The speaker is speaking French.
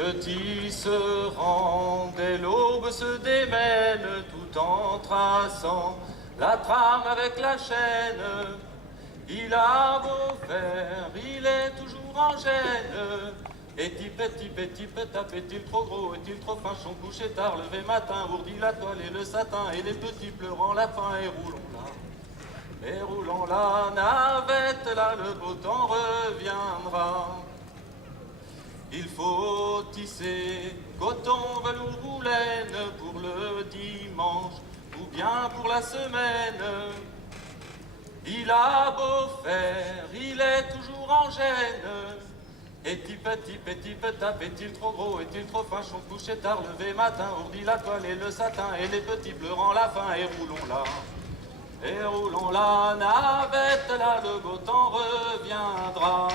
Le tisserand dès l'aube se démène tout en traçant la trame avec la chaîne. Il a beau faire, il est toujours en gêne. Est-il tape-t-il trop gros, est-il trop fin, son coucher tard, levé matin, ourdi la toile et le satin, et les petits pleurant la faim, et roulons là. Et roulons la navette, là le beau temps reviendra. Il faut tisser coton, velours ou laine pour le dimanche ou bien pour la semaine. Il a beau faire, il est toujours en gêne. Est-il petit, tape-t-il trop gros, est-il trop fin, son coucher tard, levé matin, ourdi la toile et le satin, et les petits pleurant la faim, et roulons là. Et roulons la navette, là le beau temps reviendra.